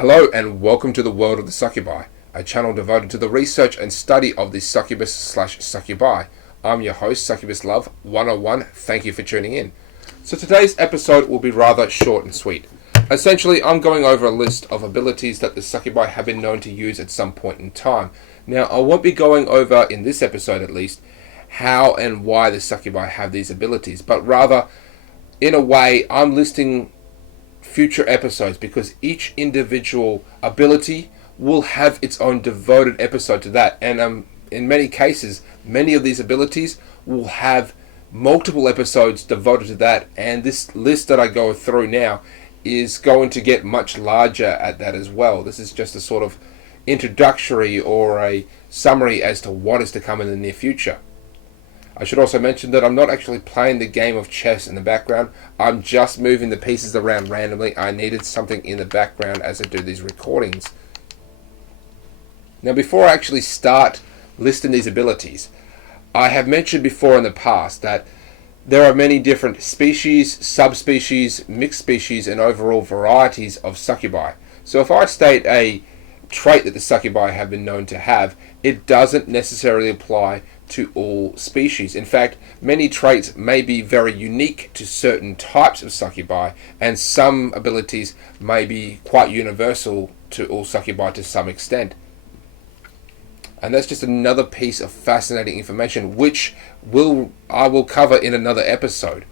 Hello and welcome to the world of the succubi, a channel devoted to the research and study of the succubus/succubi. I'm your host, Succubus Love 101. Thank you for tuning in. So today's episode will be rather short and sweet. Essentially, I'm going over a list of abilities that the succubi have been known to use at some point in time. Now, I won't be going over, in this episode at least, how and why the succubi have these abilities, but rather, in a way, I'm listing future episodes because each individual ability will have its own devoted episode to that, and in many cases many of these abilities will have multiple episodes devoted to that, and this list that I go through now is going to get much larger at that as well. This is just a sort of introductory or a summary as to what is to come in the near future. I should also mention that I'm not actually playing the game of chess in the background. I'm just moving the pieces around randomly. I needed something in the background as I do these recordings. Now, before I actually start listing these abilities, I have mentioned before in the past that there are many different species, subspecies, mixed species, and overall varieties of succubi. So if I state a trait that the succubi have been known to have, it doesn't necessarily apply to all species. In fact, many traits may be very unique to certain types of succubi, and some abilities may be quite universal to all succubi to some extent. And that's just another piece of fascinating information which I will cover in another episode.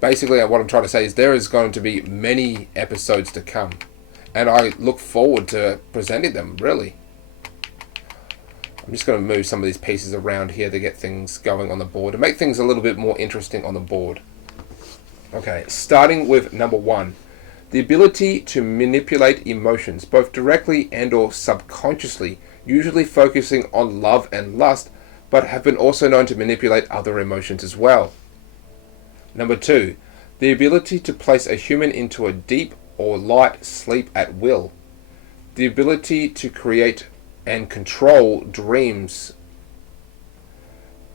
Basically, what I'm trying to say is there is going to be many episodes to come, and I look forward to presenting them, really. I'm just going to move some of these pieces around here to get things going on the board, to make things a little bit more interesting on the board. Okay, starting with number 1. The ability to manipulate emotions, both directly and or subconsciously, usually focusing on love and lust, but have been also known to manipulate other emotions as well. Number 2. The ability to place a human into a deep or light sleep at will. The ability to create and control dreams.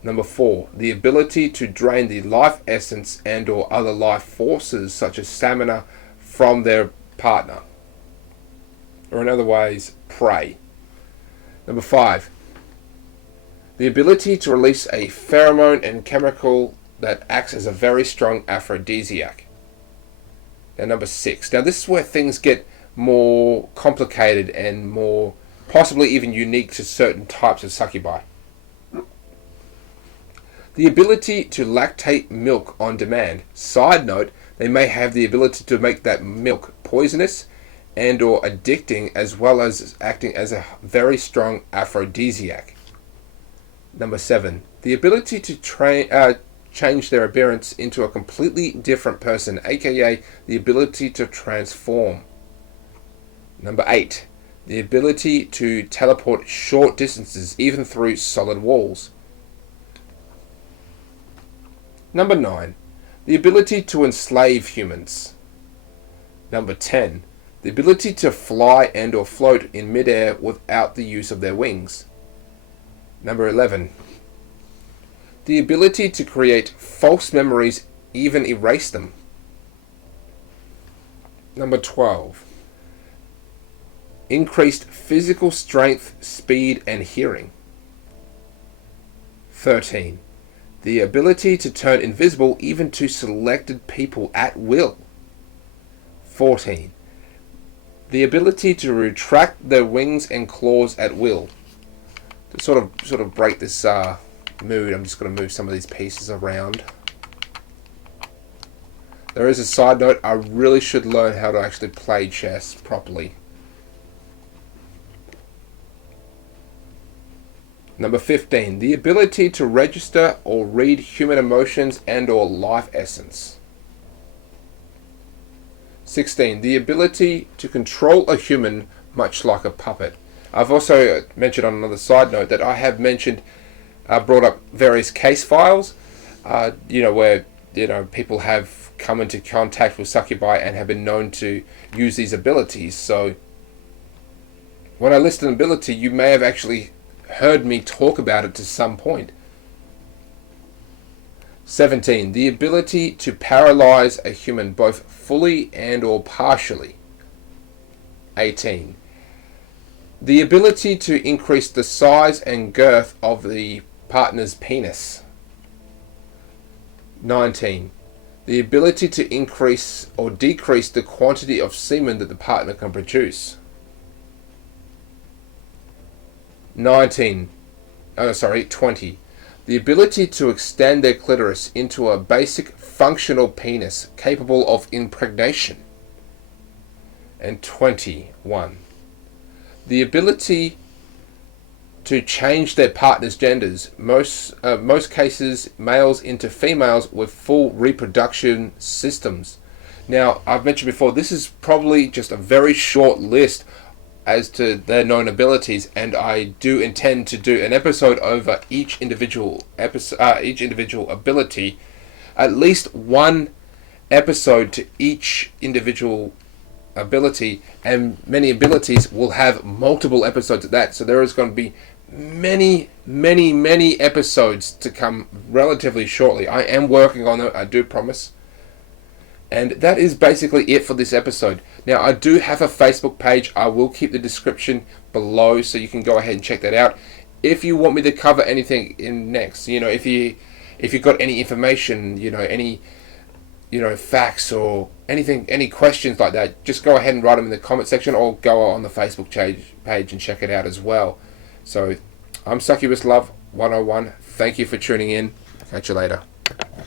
Number 4. The ability to drain the life essence and or other life forces such as stamina from their partner, or in other ways, prey. Number 5. The ability to release a pheromone and chemical that acts as a very strong aphrodisiac. And number 6. Now this is where things get more complicated and more possibly even unique to certain types of succubi. The ability to lactate milk on demand. Side note, they may have the ability to make that milk poisonous and or addicting, as well as acting as a very strong aphrodisiac. Number 7. The ability to change their appearance into a completely different person, aka the ability to transform. Number 8. The ability to teleport short distances, even through solid walls. Number 9. The ability to enslave humans. Number 10. The ability to fly and or float in midair without the use of their wings. Number 11. The ability to create false memories, even erase them. Number 12. Increased physical strength, speed, and hearing. 13. The ability to turn invisible even to selected people at will. 14. The ability to retract their wings and claws at will. To sort of break this mood, I'm just going to move some of these pieces around. There is a side note, I really should learn how to actually play chess properly. Number 15. The ability to register or read human emotions and or life essence. 16. The ability to control a human much like a puppet. I've also mentioned on another side note that I have brought up various case files, where people have come into contact with succubi and have been known to use these abilities. So when I list an ability, you may have actually heard me talk about it to some point. 17. The ability to paralyze a human both fully and or partially. 18. The ability to increase the size and girth of the partner's penis. 19. The ability to increase or decrease the quantity of semen that the partner can produce. 20. The ability to extend their clitoris into a basic functional penis capable of impregnation. And 21. The ability to change their partner's genders, most cases males into females with full reproduction systems. Now, I've mentioned before, this is probably just a very short list as to their known abilities, and I do intend to do an episode over each individual ability, at least one episode to each individual ability, and many abilities will have multiple episodes of that. So there is going to be many episodes to come relatively shortly. I am working on it, I do promise. And that is basically it for this episode. Now, I do have a Facebook page. I will keep the description below so you can go ahead and check that out. If you want me to cover anything in next, if you've got any information, any facts or anything, any questions like that, just go ahead and write them in the comment section, or go on the Facebook page and check it out as well. So, I'm Succubus Love 101. Thank you for tuning in. Catch you later.